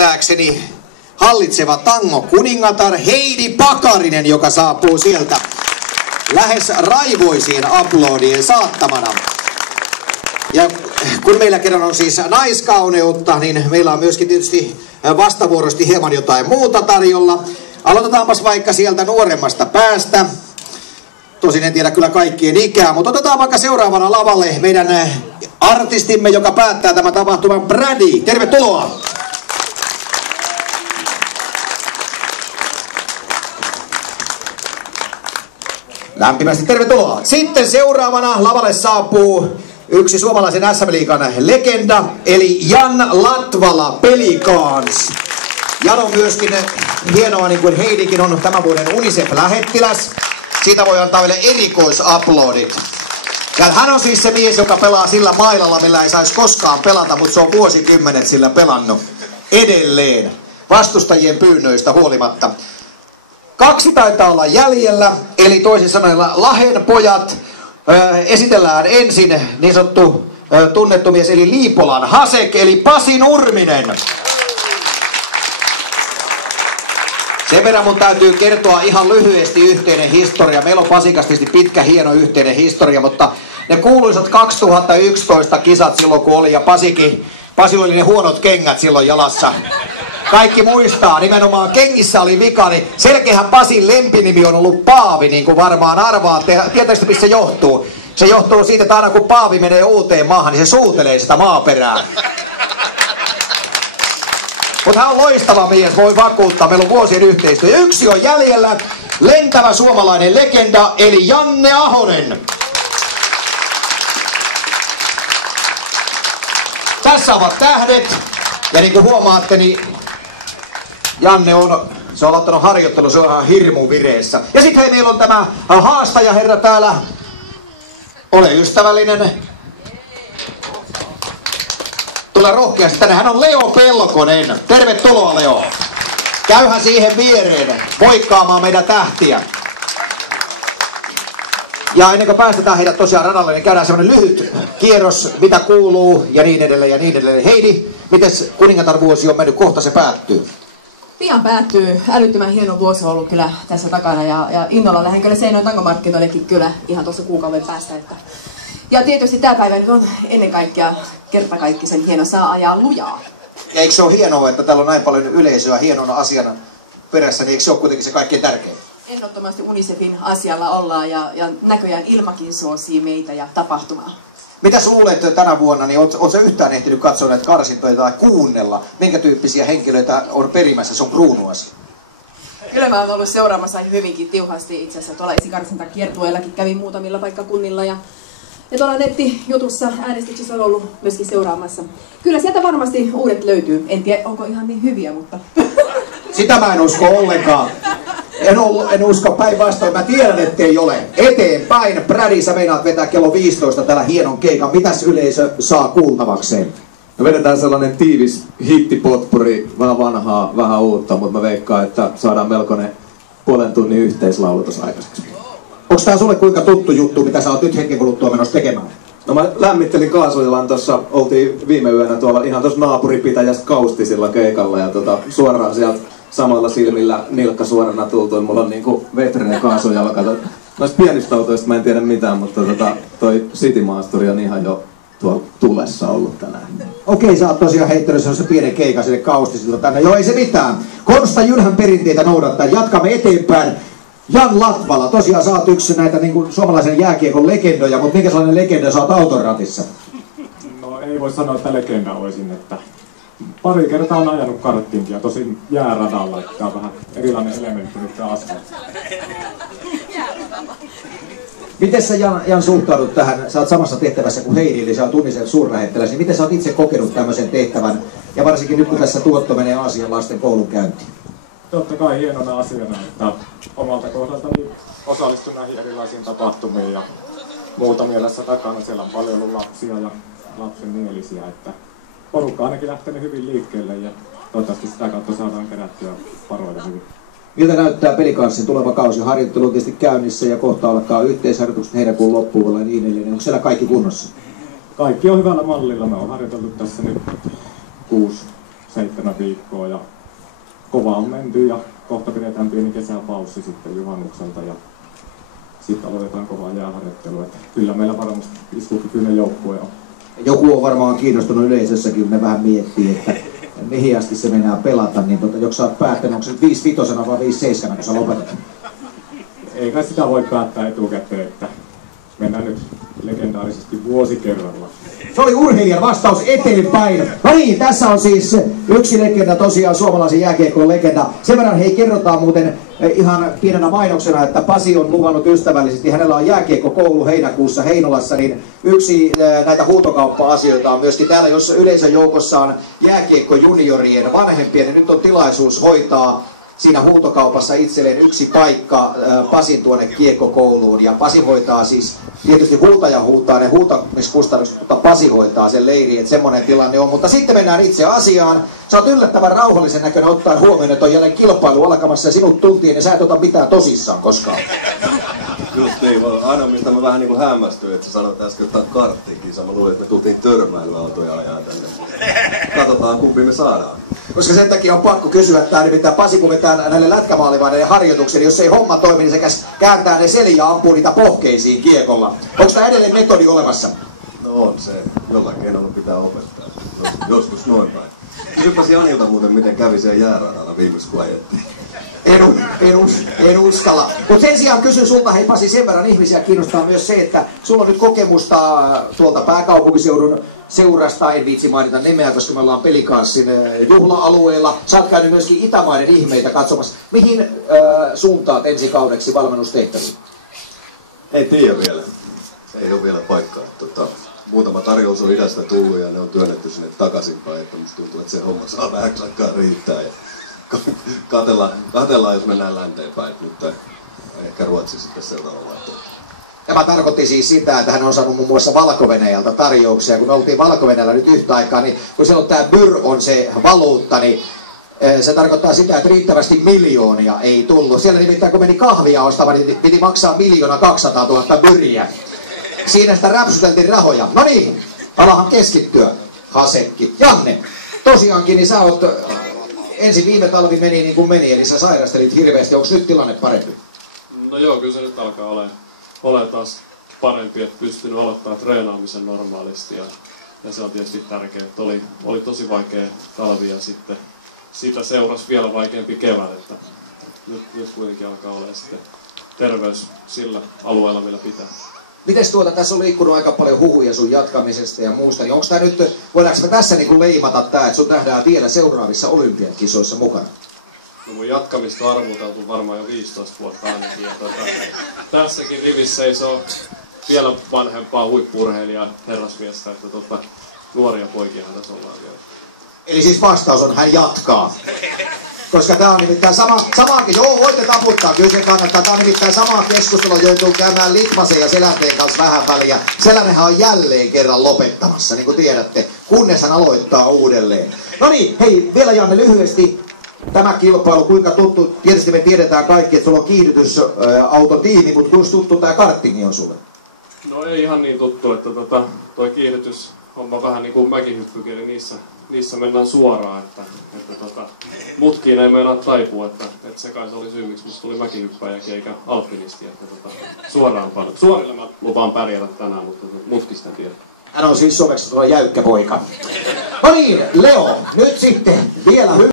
ymmärtääkseni hallitseva tango-kuningatar Heidi Pakarinen, joka saapuu sieltä lähes raivoisiin aplodien saattamana. Ja kun meillä kerran on siis naiskauneutta, niin meillä on myöskin tietysti vastavuoroisesti hieman jotain muuta tarjolla. Aloitetaanpas vaikka sieltä nuoremmasta päästä. Tosin en tiedä kyllä kaikkien ikää, mutta otetaan vaikka seuraavana lavalle meidän artistimme, joka päättää tämän tapahtuman, Brady. Tervetuloa! Lämpimästi tervetuloa! Sitten seuraavana lavalle saapuu yksi suomalaisen SM-liigan legenda, eli Jan Latvala Pelicans. Jan on myöskin hienoa, niin kuin Heidikin on tämän vuoden UNICEF-lähettiläs. Siitä voi antaa vielä erikoisaplodit. Ja hän on siis se mies, joka pelaa sillä mailalla, millä ei saisi koskaan pelata, mutta se on vuosikymmenet sillä pelannut edelleen. Vastustajien pyynnöistä huolimatta. 2 taitaa olla jäljellä, eli toisin sanoen Lahden pojat. Esitellään ensin niin sanottu tunnettu mies, eli Liipolan Hasek, eli Pasi Nurminen. Sen verran mun täytyy kertoa ihan lyhyesti yhteinen historia. Meillä on Pasikasti pitkä, hieno yhteinen historia, mutta ne kuuluisat 2011 kisat silloin kun oli, ja Pasilla oli ne huonot kengät silloin jalassa. Kaikki muistaa, nimenomaan kengissä oli vika, niin selkeähän Pasin lempinimi on ollut Paavi, niin kuin varmaan arvaatte. Tietysti missä se johtuu? Se johtuu siitä, että aina kun Paavi menee uuteen maahan, niin se suutelee sitä maaperää. Mutta hän on loistava mies, voi vakuuttaa, meillä on vuosien yhteistyö. Ja yksi on jäljellä, lentävä suomalainen legenda, eli Janne Ahonen. Tässä ovat tähdet, ja niin kuin huomaatte, niin Janne on aloittanut harjoittelu, se on ihan hirmu vireessä. Ja sitten hei, meillä on tämä haastajaherra täällä. Ole ystävällinen. Tule rohkeasti tänne. Hän on Leo Pelkonen. Tervetuloa, Leo. Käyhän siihen viereen moikkaamaan meidän tähtiä. Ja ennen kuin päästetään heidät tosiaan radalle, niin käydään semmonen lyhyt kierros, mitä kuuluu ja niin edelleen ja niin edelleen. Heidi, mites kuningatarvuosi on mennyt? Kohta se päättyy. Pian päättyy. Älyttömän hieno vuosi on ollut kyllä tässä takana ja innolla lähden kyllä Seinäjoen tangomarkkinoillekin kyllä ihan tuossa kuukauden päästä. Ja tietysti tämä päivä nyt on ennen kaikkea kertakaikkisen hieno, saa ajaa lujaa. Ja eikö se ole hienoa, että täällä on näin paljon yleisöä hienona asiana perässä, niin eikö se ole kuitenkin se kaikkein tärkein? Ehdottomasti UNICEFin asialla ollaan ja näköjään ilmakin suosii meitä ja tapahtumaa. Mitä luulet tänä vuonna, niin ootko yhtään ehtinyt katsoa näitä karsintoja tai kuunnella, minkä tyyppisiä henkilöitä on perimässä sun kruunuasi? Kyllä mä oon ollut seuraamassa hyvinkin tiuhasti itse asiassa tuolla esikarsintakiertueellakin kävin muutamilla paikkakunnilla ja tuolla nettijutussa äänestyksessä on ollut myöskin seuraamassa. Kyllä sieltä varmasti uudet löytyy. En tiedä, onko ihan niin hyviä, mutta... Sitä mä en usko ollenkaan. En usko päinvastoin. Mä tiedän, ettei ole. Eteenpäin. Brady, sä meinaat vetää kello 15 tällä hienon keikan. Mitäs yleisö saa kuultavakseen? Me vedetään sellainen tiivis hittipotpuri, vähän vanhaa, vähän uutta, mutta mä veikkaan, että saadaan melkoinen puolen tunnin yhteislaulu tuossa aikaiseksi. Onko tää sulle kuinka tuttu juttu, mitä sä oot nyt hetken kuluttua menossa tekemään? No mä lämmittelin Kaasujalan tuossa, oltiin viime yönä tuolla ihan tuossa naapuripitäjässä Kaustisilla keikalla ja suoraan sieltä samalla silmillä nilkka suorana tultu. Mulla on niinku vetrinen kaasujalka. Noista pienistä autoista mä en tiedä mitään, mutta toi City Masteri on ihan jo tuolla tulessa ollut tänään. Okei, sä oot tosiaan heittänyt sellaisen pienen keikan sille Kaustisilta tänne. Joo, ei se mitään. Konsta Jylhän perinteitä noudattaa. Jatkamme eteenpäin. Jan Latvala, tosiaan sä oot yksi näitä niin kuin suomalaisen jääkiekon legendoja, mutta minkä sellainen legenda sä oot autoratissa? No ei voi sanoa, että legenda olisin, että pari kertaa on ajanut karttinkin ja tosin jääradalla, että tää on vähän erilainen elementti nyt tää asfaltti. Miten sä Jan suhtaudut tähän? Sä oot samassa tehtävässä kuin Heidi, eli sä oot UNICEF suurlähettiläs, niin miten sä oot itse kokenut tämmöisen tehtävän? Ja varsinkin nyt kun tässä tuotto menee Aasian lasten koulunkäyntiin. Totta kai hienona asiana, että omalta kohdaltani osallistun näihin erilaisiin tapahtumiin ja muuta mielessä takana. Siellä on paljon ollut lapsia ja lapsen mielisiä, että porukka ainakin lähtenyt hyvin liikkeelle ja toivottavasti sitä kautta saadaan kerättyä paroja hyvin. Miltä näyttää Pelicansin tuleva kausi? Harjoittelu on tietysti käynnissä ja kohta alkaa yhteisharjoitukset heinäkuun loppuun ja niin edelleen. Onko siellä kaikki kunnossa? Kaikki on hyvällä mallilla. Me on harjoiteltu tässä nyt 7 viikkoa ja kovaa on menty ja kohta pidetään pieni kesäpaussi sitten juhannukselta ja sitten aloitetaan kovaa jääharjoittelua. Kyllä meillä varmasti iskukykyinen joukkue on. Joku on varmaan kiinnostunut yleisössäkin, kun ne vähän miettii, että mihin asti se mennään pelata, niin joko sä oot päättänyt, onko se 5-5 vai 5-7, kun sä lopetat? Ei kai sitä voi päättää etukäteen, että mennään nyt legendaarisesti vuosi kerralla. Se oli urheilijan vastaus eteenpäin. No niin, tässä on siis yksi legenda, tosiaan suomalaisen jääkiekon legenda. Sen verran hei kerrotaan muuten ihan pienenä mainoksena, että Pasi on luvannut ystävällisesti. Hänellä on jääkiekkokoulu heinäkuussa Heinolassa, niin yksi näitä huutokauppa-asioita on myöskin täällä, jossa yleisön joukossa on jääkiekko-juniorien vanhempia, niin nyt on tilaisuus hoitaa siinä huutokaupassa itselleen yksi paikka Pasin tuonne kiekkokouluun. Ja Pasi hoitaa siis, tietysti huutaja huutaa ne huutamiskustannukset, mutta Pasi hoitaa sen leiri, että semmoinen tilanne on. Mutta sitten mennään itse asiaan. Sä oot yllättävän rauhallisen näköinen ottaen huomioon, että on jälleen kilpailu alkamassa ja sinut tuntien ja sä et ota mitään tosissaan koskaan. Just niin, aina mistä mä vähän niinku hämmästyin, että sä sanoit äsken jotain karttikisa. Mä luulin, että me tultiin törmäilyautoja ajaa tänne. Katsotaan kumpi me saadaan. Koska sen takia on pakko kysyä, että nimittäin Pasi kun vetää näille lätkämaalivaiden harjoituksia, niin jos ei homma toimi, niin se kääntää ne selin ja ampuu niitä pohkeisiin kiekolla. Onko tämä edelleen metodi olemassa? No on se. Jollain keinolla pitää opettaa. Joskus noin päin. Kysypäs Janilta muuten, miten kävi siellä jääradalla viimeksi kun ajettiin. En uskalla. Mutta sen sijaan kysyn sulta, hei Pasi, sen verran ihmisiä kiinnostaa myös se, että sulla on nyt kokemusta tuolta pääkaupunkiseudun seurasta, en viitsi mainita nimeä, koska me ollaan Pelikanssin juhla-alueella. Sä oot käynyt myöskin Itämaiden ihmeitä katsomassa. Mihin suuntaat ensi kaudeksi valmennustehtäviin? Ei tiedä vielä. Ei ole vielä paikkaa. Muutama tarjous on idästä tullut ja ne on työnnetty sinne takaisinpäin, että musta tuntuu, että se homma saa vähän aikaa riittää. Ja katellaan, jos mennään länteen päin. Nyt ehkä Ruotsi sitten seuraavalla vaihtoehto. Tämä tarkoitti siis sitä, että hän on saanut muun muassa Valko-Venäjältä tarjouksia. Kun me oltiin Valko-Venäjällä nyt yhtä aikaa, niin kun siellä on tämä byr on se valuutta, niin se tarkoittaa sitä, että riittävästi miljoonia ei tullut. Siellä nimittäin kun meni kahvia ostamaan, niin piti maksaa 1 200 000 byriä. Siinä sitä räpsyteltiin rahoja. No niin, alahan keskittyä. Hasekki. Janne, tosiaankin niin sä oot, ensin viime talvi meni niin kuin meni, eli sä sairastelit hirveästi. Onko nyt tilanne parempi? No joo, kyllä se nyt alkaa ole taas parempi, että pystynyt aloittaa treenaamisen normaalisti ja se on tietysti tärkeää, että oli tosi vaikea talvi ja sitten siitä seurasi vielä vaikeampi kevät, että nyt kuitenkin alkaa olemaan sitten terveys sillä alueella vielä pitää. Mites tässä on liikkunut aika paljon huhuja sun jatkamisesta ja muusta, niin onko tää nyt, voidaanko me tässä niinku leimata tää, että sun nähdään vielä seuraavissa olympiakisoissa mukana? No mun jatkamista on arvuteltu varmaan jo 15 vuotta ainakin ja tässäkin rivissä seisoo vielä vanhempaa huippu-urheilijaa herrasmiestä, että nuoria poikiahan tässä ollaan vielä. Eli siis vastaus on, hän jatkaa. Koska tää on nimittäin samaakin, joo voitte taputtaa, kyllä se kannattaa. Tää on nimittäin samaa keskustelua, joutuu käymään Litmasen ja Selänteen kanssa vähän väliä. Selänenhän on jälleen kerran lopettamassa, niin kuin tiedätte, kunnes hän aloittaa uudelleen. No niin, hei, vielä Janne lyhyesti. Tämä kilpailu, kuinka tuttu, tietysti me tiedetään kaikki, että sulla on kiihdytysautotiimi, mutta kuinka tuttu tää karttingi on sulle? No ei ihan niin tuttu, että toi kiihdytyshomma vähän niin kuin mäkihyppykin, eli niissä mennään suoraan, että mutkiin ei meinaa taipua, että se kai se oli syy, miksi musta tuli mäkihyppäjäkin eikä alpinisti, että suoraan paljon. Suorille mä lupaan pärjätä tänään, mutta mutkista en tiedä. Hän on siis someksi tuo jäykkä poika. No niin, Leo, nyt sitten vielä hyvä.